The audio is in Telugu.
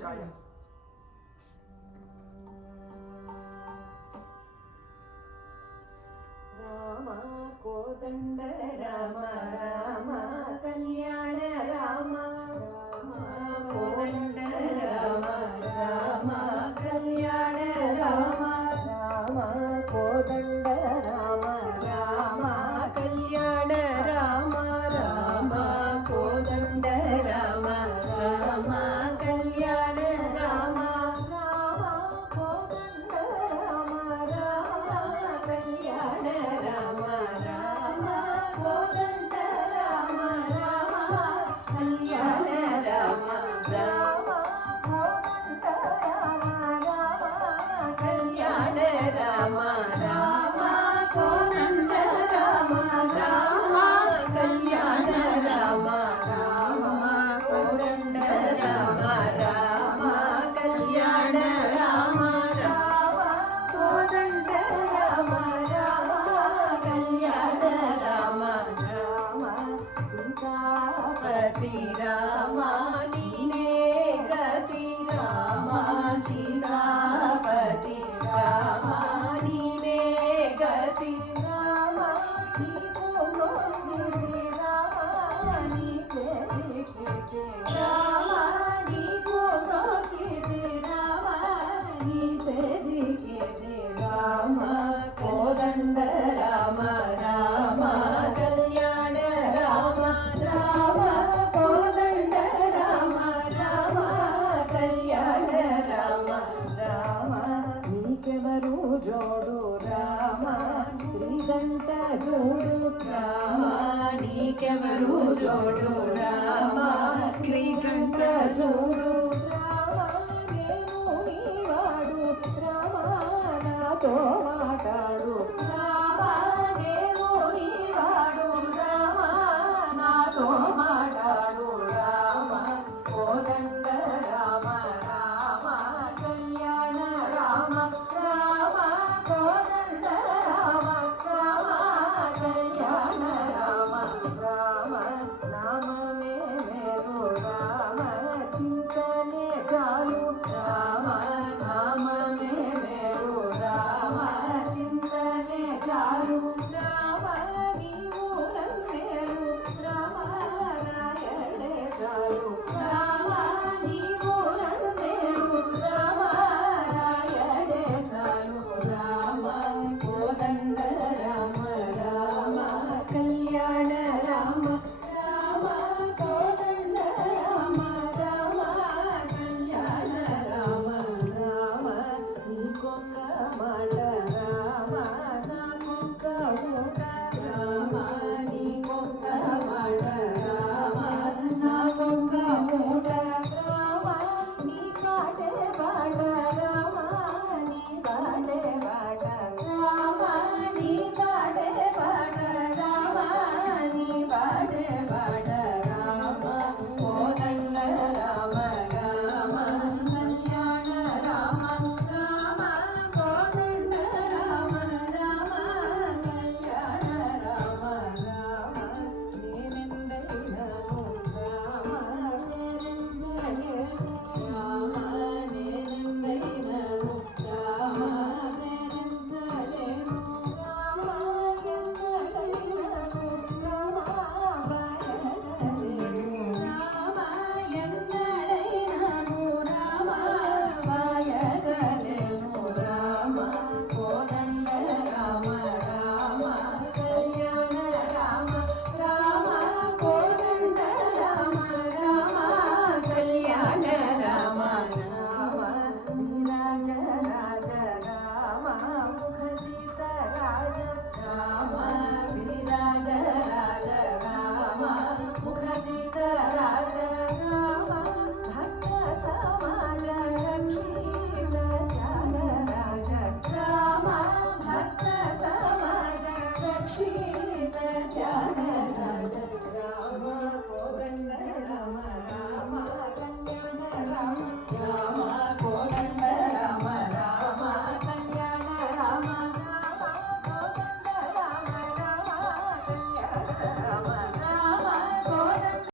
పురుషాయ. రామ కోదండ రామ రామ కళ్యాణ రామ రామ కోదండ రామ రామ కళ్యాణ రామ రామ కోదండ రామ రామ కళ్యాణ రామ రామ కోదండ రామ రామ కళ్యాణ రామ రామ కోదండ రామ రామ కళ్యాణ రామ రామ కోదండ రామ రామ కళ్యాణ రామ రామ కోదండ రామ రామ కళ్యాణ రామ రామ కోదండ రామ రామ కళ్యాణ రామ రామ కోదండ రామ రామ కళ్యాణ రామ రామ కోదండ రామ రామ కళ్యాణ రామ రామ సీతాపతి రామ నీనే గతి రామ సీతాపతి రామ నీనే గతి రామ సీతోమోహిని రామ నీకే దిక్కే రామ నీకో మోహిని రామ నీకే దిక్కే రామ కోదండ రామ రామ కళ్యాణ రామ రామ కోదండ రామ రామ కళ్యాణ రామ రామ నీకెవరు జోడు రామ శ్రీగంట జోడు రామ నీకెవరు జోడు రామ శ్రీగంట జోడు రామ నేను నీవాడు రామ నాతో మాట్లాడు రామ నేను నీవాడు రామ నాతో మాట్లాడు రామ కోదండ రామ రామ కళ్యాణ రామ రామ కోదండ రామ రామ కళ్యాణ రామ రామ నామమే మేరు రామ చింతనే చాలు రామ